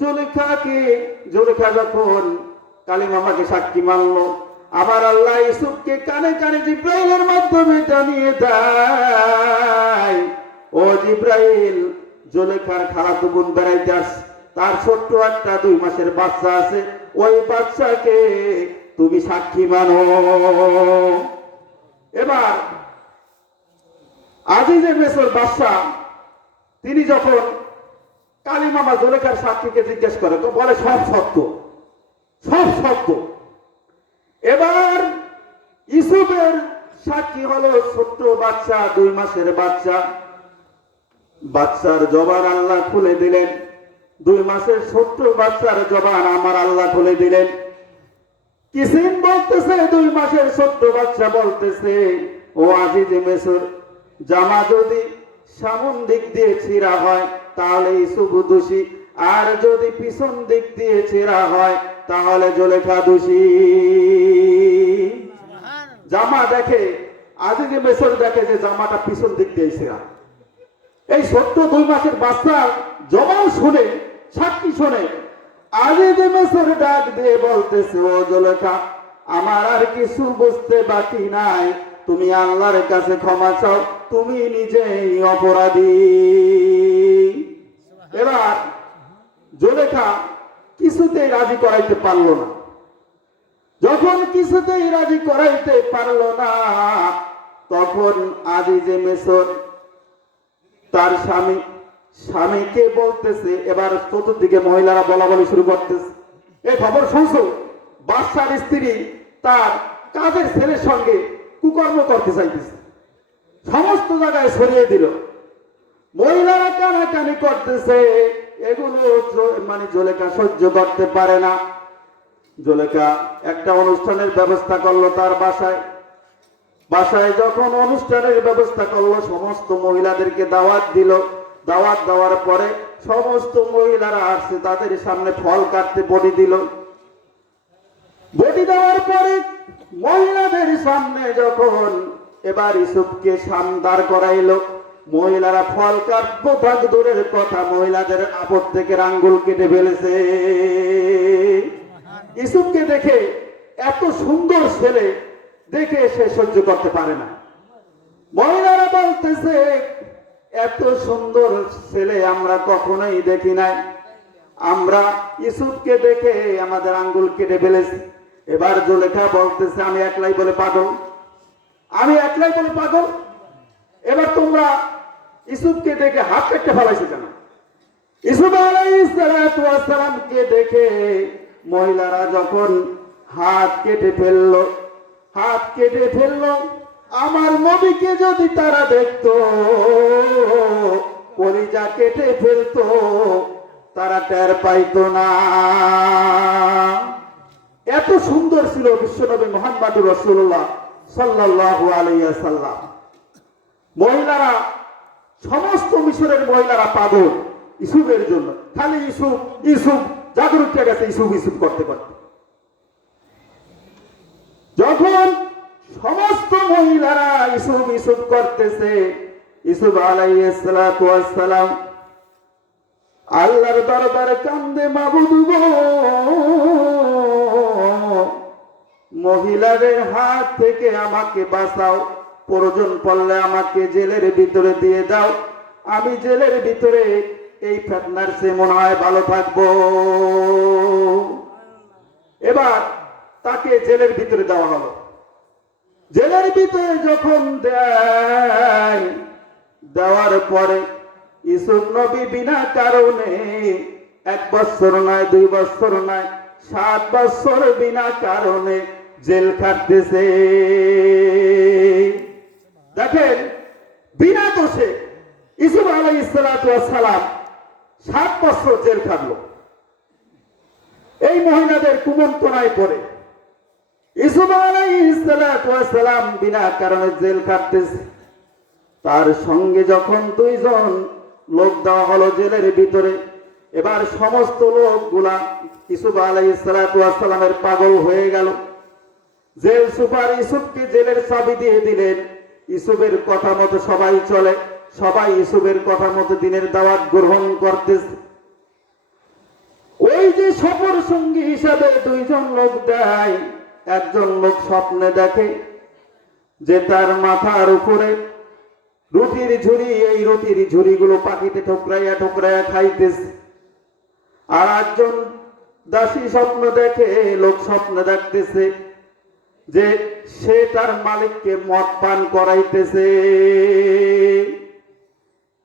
জুলেখা যখন কালিমামাকে সাক্ষী মানলো, আমার আল্লাহ ইউসুফকে কানে কানে জিব্রাইলের মাধ্যমে জানিয়ে দেয়, ও জিব্রাইল, জুলেখার খালাতো বোন বেড়াইতে আসে, তার ছোট্ট একটা 2 মাসের বাচ্চা আছে, ওই বাচ্চাকে তুমি সাক্ষী মানো। এবার আজিজে মিসর বাদশা তিনি যখন কালিমামা জুলেখার সাক্ষীকে জিজ্ঞেস করে, তো বলে সব সত্য, সব সত্য। এবার ইউসুফের সাক্ষী হলো ছোট্ট বাচ্চা, 2 মাসের বাচ্চা। বাচ্চার জবান আল্লাহ খুলে দিলেন, 2 মাসের ছোট্ট বাচ্চার জবান আমার আল্লাহ খুলে দিলেন। কিসিম বলতেছে, 2 মাসের ছোট্ট বাচ্চা বলতেছে, ও আজিজে মিসর, জামা যদি সামন দিক দিয়ে ছিঁড়া হয় তাহলে ইউসুফ দোষী, আর যদি পিছন দিক দিয়ে ছিঁড়া হয় তাহলে জুলেখা দোষী। জামা দেখে, আজিজে মিসর দেখে যে জামাটা পিছন দিক দিয়ে ছিঁড়া। এই ছোট্ট 2 মাসের বাচ্চার জবান শুনে, সাক্ষী শুনে আজিজে মিসর ডাক দিয়ে বলতেছে, ও জুলেখা, আমার আর কিছু বুঝতে বাকি নাই, তুমি আল্লাহর কাছে ক্ষমা চাও, তুমি নিজেই অপরাধী। এবার জুলেখা কিছুতেই রাজি করাইতে পারলো না। যখন কিছুতেই রাজি করাইতে পারলো না, তখন আজিজে মিসর তার স্বামীকে বলতেছে, এবার চতুর্দিকে মহিলারা বলা বলি শুরু করতেছে, এই খবর শুনছো, বাদশার স্ত্রী তার কাজের ছেলের সঙ্গে কুকর্ম করতে চাইতেছে। সমস্ত জায়গায় ছড়িয়ে দিল, মহিলারা কানাকানি করতেছে। এগুলো মানে জুলেখা সহ্য করতে পারে না। জুলেখা একটা অনুষ্ঠানের ব্যবস্থা করলো তার বাসায় যখন অনুষ্ঠানের ব্যবস্থা করলো, সমস্ত মহিলাদেরকে দাওয়াত দিল। দাওয়াত দেওয়ার পরে সমস্ত মহিলারা আসছে, তাদের সামনে ফল কাটতে বটি দিল। বটি দেওয়ার পরে মহিলাদের সামনে যখন এবার ইউসুফকে দাঁড় করাইলো, মহিলারা ফল কাটবো থাক দূরের কথা, মহিলাদের আপদ থেকে আঙ্গুল কেটে ফেলেছে। ইউসুফকে দেখে, এত সুন্দর ছেলে দেখে সে সহ্য করতে পারে না। মহিলারা বলতেছে, এত সুন্দর ছেলে আমরা কখনোই দেখি নাই, আমরা ইউসুফকে দেখে আমাদের আঙ্গুল কেটে ফেলেছি। এবার জুলেখা বলতেছে, আমি একলাই বলে পাগল, আমি একলাই বলে পাগল, এবার তোমরা ইউসুফকে দেখে হাত কেটে ফেলাইছো কেন? ইউসুফ আলাইহিস সালামকে দেখে মহিলারা যখন হাত কেটে ফেললো, আমার নবীকে যদি তারা দেখতো, কলিজা কেটে ফেলতো, তারা টের পাইতো না। এত সুন্দর ছিল বিশ্বনবী মুহাম্মদুর রাসূলুল্লাহ সাল্লাল্লাহু আলাইহি ওয়াসাল্লাম। মহিলারা, সমস্ত মিশরের মহিলারা পাগল ইউসুফের জন্য, খালি ইউসুফ জাদু উঠে গেছে ইউসুফ করতে করতে। যখন সমস্ত মহিলারা ইউসুফ করতেছে, ইউসুফ আলাইহিস সালাতু ওয়াস সালাম আল্লাহর দরবারে কান্দে, মাবুদ গো, মহিলাদের হাত থেকে আমাকে বাঁচাও, প্রয়োজন পড়লে আমাকে জেলের ভিতরে দিয়ে দাও, আমি জেলের ভিতরে এই ফিতনার চেয়ে মনে হয় ভালো থাকবো। এবার তাকে জেলের ভিতরে দেওয়া হলো। জেলের ভিতরে যখন দেওয়ার পরে ইউসুফ নবী বিনা কারণে 1 বছর নয়, 2 বছর নয়, 7 বছর বিনা কারণে জেল খাটতেছে। দেখেন, বিনা দোষে ইউসুফ আলাইহিস সালাম 7 বছর জেল খাটলো। এই মহিলাদের কুমন্ত্রণায় পড়ে ইউসুফ আলাইহিস সালাম বিনা কারণে জেল খাটতেছে। তার সঙ্গে যখন 2 জন লোক দেওয়া হলো জেলের ভিতরে, এবার সমস্ত লোকগুলা ইউসুফ আলাইহিস সালামের পাগল হয়ে গেল। জেল সুপার ইউসুফকে জেলের চাবি দিয়ে দিলেন। ইউসুফের কথা মতো সবাই চলে, সবাই ইউসুফের কথা মতো দিনের দাওয়াত গ্রহণ করতেছে। ওই যে সফর সঙ্গী হিসাবে 2 জন লোক দেয়, একজন লোক স্বপ্নে দেখে যে তার মাথার উপরে রুটির ঝুড়ি, এই রুটির ঝুড়িগুলো পাখিতে ঠোকরাইয়া খাইতেছে। আর একজন দাসী স্বপ্ন দেখে, লোক স্বপ্ন দেখতেছে যে সে তার মালিককে মদ পান করাইতেছে।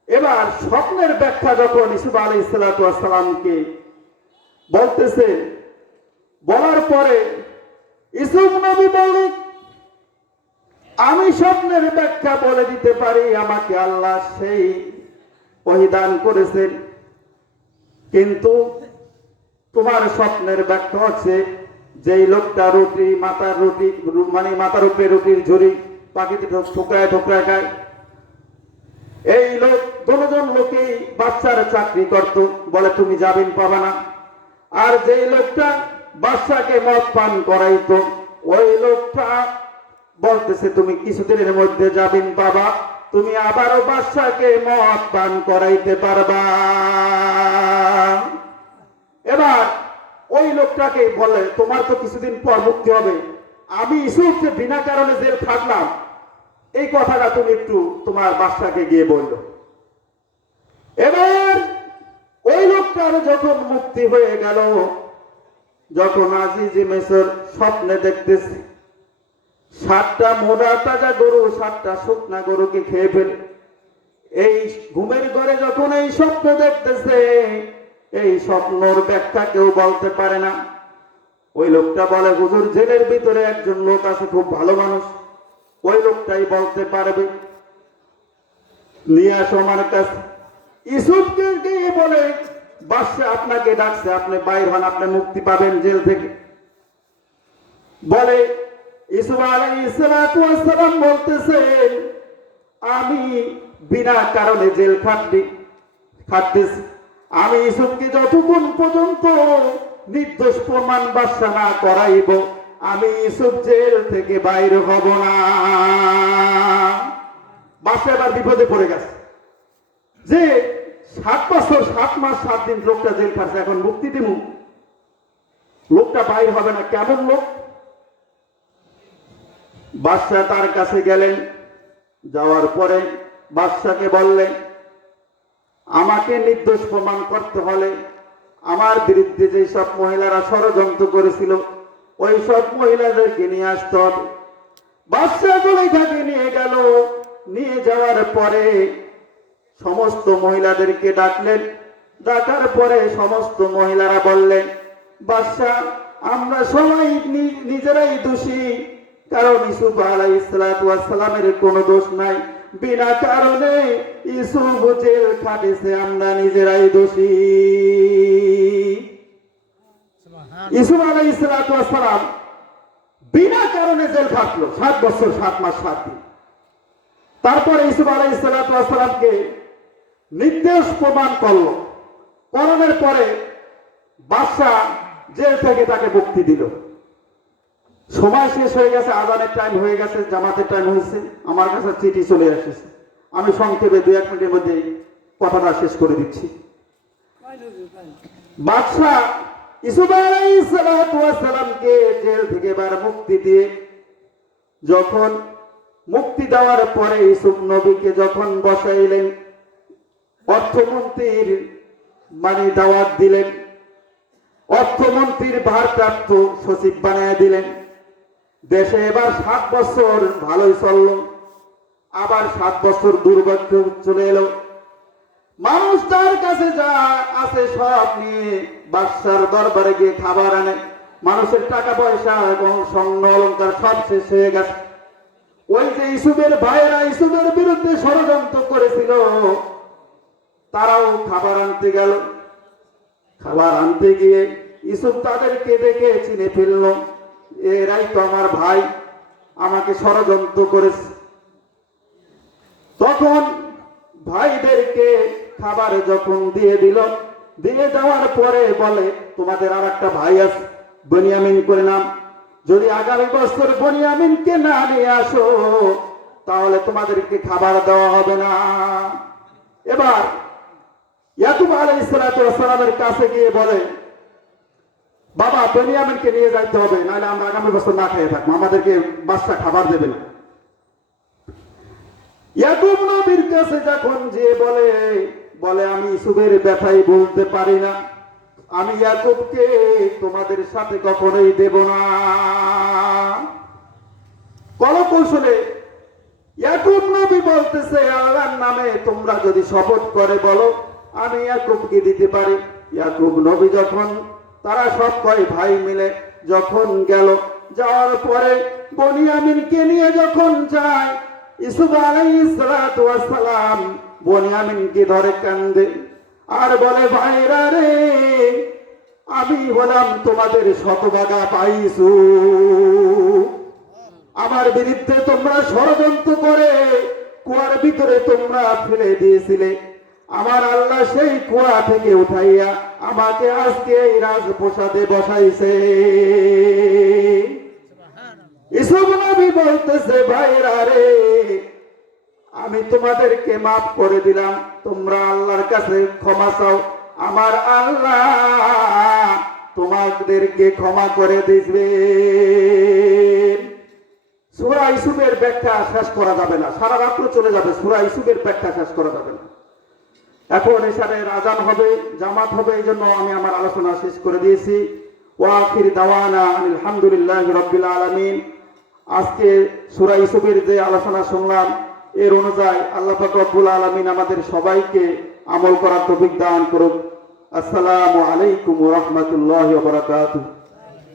এবার স্বপ্নের ব্যাখ্যা যখন ইউসুফ আলাইহিস সালামকে বলতেছে, বলার পরে ইউসুফ নবী বলে, আমি স্বপ্নের ব্যাখ্যা বলে দিতে পারি, আমাকে আল্লাহ সেই ওহী দান করেছেন, কিন্তু তোমার স্বপ্নের ব্যাখ্যা হচ্ছে যেই লোকটা রুটি মানে মাথার উপরে রুটির ঝুড়ি পাখিতে ঠোকরায় ঠোকরায় খায়, এই লোক দুজন লোকেই বাদশার চাকরি করত, বলে তুমি জামিন পাবা না। আর যেই লোকটা বাদশাকে মদ পান করাইতো, ওই লোকটা বলতেছে তুমি কিছুদিনের মধ্যে জামিন পাবা, তুমি আবারও বাদশাকে মদ পান করাইতে পারবা। এবার ওই লোকটাকে বলে তোমার তো কিছুদিন পর মুক্তি হবে, আমি ইউসুফকে বিনা কারণে জেল খাটলাম, এই কথাটা তুমি একটু তোমার বাদশাকে গিয়ে বললো। এবার ওই লোকটার যখন মুক্তি হয়ে গেল, যখন আজিজে মিসর স্বপ্নে দেখতেছে 7টা মোটা তাজা গরু 7টা শুকনা গরুকে খেয়ে ফেলে, এই ঘুমের ঘরে যখন এই স্বপ্ন দেখতেছে, এই স্বপ্নর ব্যাখ্যা কেউ বলতে পারে না। ওই লোকটা বলে হুজুর জেলের ভিতরে একজন লোক আছে খুব ভালো মানুষ, ওই লোকটাই বলতে পারবে, নিয়ে আসো আমার কাছে। ইউসুফকে গিয়ে বলে বাদশা আপনাকে ডাকছে, আপনি বাইর হন, আপনি মুক্তি পাবেন জেল থেকে। বলে ইউসুফ আলাইহিস সালাতু ওয়াস সালাম বলতেছেন আমি বিনা কারণে জেল খাটতেছি, আমি ইউসুফকে যতক্ষণ পর্যন্ত নির্দোষ প্রমাণ বাদশা না করাইব, আমি ইউসুফ জেল থেকে বাইর হব না। বাদশা এবার বিপদে পড়ে গেছে যে 7 বছর 7 মাস 7 দিন লোকটা জেল খাটছে, এখন মুক্তি দিব, লোকটা বাইর হবে না, কেমন লোক। বাদশা তার কাছে গেলেন, যাওয়ার পরে বাদশাকে বললেন আমাকে নির্দোষ প্রমাণ করতে হলে আমার বিরুদ্ধে যে সব মহিলারা ষড়যন্ত্র করেছিল ওই সব মহিলাদেরকে নিয়ে আসতে হবে। বাদশা জুলাইখাকে নিয়ে গেল, নিয়ে যাওয়ার পরে সমস্ত মহিলাদেরকে ডাকলেন, ডাকার পরে সমস্ত মহিলারা বললেন বাদশা আমরা সবাই নিজেরাই দোষী, কারণ ইউসুফ আলাইহিস সালাতু ওয়াস সালামের কোনো দোষ নাই, বিনা কারণে ইউসুফ জেল খাটেছে, আমরা নিজেরাই দোষী। ইউসুফ আলাইহিস সালাতু ওয়াস সালাম বিনা কারণে জেল খাটলো 7 বছর 7 মাস 7 দিন। তারপরে ইউসুফ আলাইহিস সালাতু ওয়াস সালামকে নির্দোষ প্রমাণ করলো, করানোর পরে বাদশা জেল থেকে তাকে মুক্তি দিল। সময় শেষ হয়ে গেছে, আজানের টাইম হয়ে গেছে, জামাতের টাইম হয়েছে, আমার কাছে চিঠি চলে এসেছে, আমি সংক্ষেপে 2-1 মিনিটের মধ্যে কথাটা শেষ করে দিচ্ছি। বাদশা ইউসুফ আলাইহিস সালাতু ওয়াস সালামকে জেল থেকে এবার মুক্তি দিয়ে, যখন মুক্তি দেওয়ার পরে ইউসুফ নবীকে যখন বসাইলেন, অর্থমন্ত্রীর মানে দাওয়াত দিলেন, অর্থমন্ত্রীর ভারপ্রাপ্ত সচিব বানায় দিলেন। দেশে এবার 7 বছর ভালোই চলল, আবার 7 বছর দুর্ভাগ্য চলে এলো। মানুষ তার কাছে যা আছে সব নিয়ে বাদশার দরবারে গিয়ে খাবার আনে, মানুষের টাকা পয়সা এবং স্বর্ণ অলংকার সব শেষ হয়ে গেছে। ওই যে ইউসুফের ভাইয়েরা ইউসুফের বিরুদ্ধে ষড়যন্ত্র করেছিল, তারাও খাবার আনতে গেল। খাবার আনতে গিয়ে ইউসুফ তাদেরকে দেখে চিনে ফেলল, এরাই তো আমার ভাই, আমাকে ষড়যন্ত্র করেছে। তখন ভাইদেরকে খাবার যখন দিয়ে দিল, দিয়ে দেওয়ার পরে বলে তোমাদের আর একটা ভাই আছে বনিয়ামিন করে নাম, যদি আগামী বছর বনিয়ামিনকে না নিয়ে আসো তাহলে তোমাদেরকে খাবার দেওয়া হবে না। এবার ইয়াকুব আলাইহিস সালাতু ওয়াস সালামের কাছে গিয়ে বলে বাবা বনিয়ামিনকে নিয়ে যাইতে হবে, নাহলে আমরা আগামী বছর না খেয়ে থাকবো, আমাদেরকে বাদশা খাবার দেবে না। ইয়াকুব নবীর কাছে যখন যে বলে আমি ইউসুফের ব্যথাই বলতে পারি না, আমি ইয়াকুবকে তোমাদের সাথে কখনোই দেব না। কলকৌশলে ইয়াকুব নবী বলতেছে আল্লাহর নামে তোমরা যদি শপথ করে বলো আমি ইয়াকুবকে দিতে পারি। ইয়াকুব নবী যখন তারা সব কয় ভাই মিলে যখন গেল, যাওয়ার পরে বনিয়ামিনকে নিয়ে যখন যায়, ইউসুফ আলাইহিস সালাতু ওয়াস সালাম বনিয়ামিনকে ধরে কান্দে আর বলে ভাইরা রে, আমি হলাম তোমাদের শতভাগা পাইছু। আমার বিরুদ্ধে তোমরা ষড়যন্ত্র করে কুয়ার ভিতরে তোমরা ফেলে দিয়েছিলে, আমার আল্লাহ সেই কুয়া থেকে উঠাইয়া আমাকে আজকে এই রাজপ্রাসাদে বসাইছে। ইসুফ নবী বলতেছে, ভাইরা রে, আমি তোমাদেরকে মাফ করে দিলাম, তোমরা আল্লাহর কাছে ক্ষমা চাও, আমার আল্লাহ তোমাদেরকে ক্ষমা করে দিবে। সূরা ইউসুফের ব্যাখ্যা শেষ করা যাবে না, সারা রাত্র চলে যাবে, সূরা ইউসুফের ব্যাখ্যা শেষ করা যাবে না। এখন এশারের আজান হবে, জামাত হবে, এই জন্য আমি আমার আলোচনা শেষ করে দিয়েছি। ওয়া আখির দাওয়ানা আলহামদুলিল্লাহি রাব্বিল আলামিন। আজকে সূরা ইউসুফের যে আলোচনা শুনলাম, এর অনুযায়ী আল্লাহ পাক রব্বুল আলামিন আমাদের সবাইকে আমল করার তৌফিক দান করুক। আসসালামু আলাইকুম ওয়া রাহমাতুল্লাহি ওয়া বারাকাতুহু।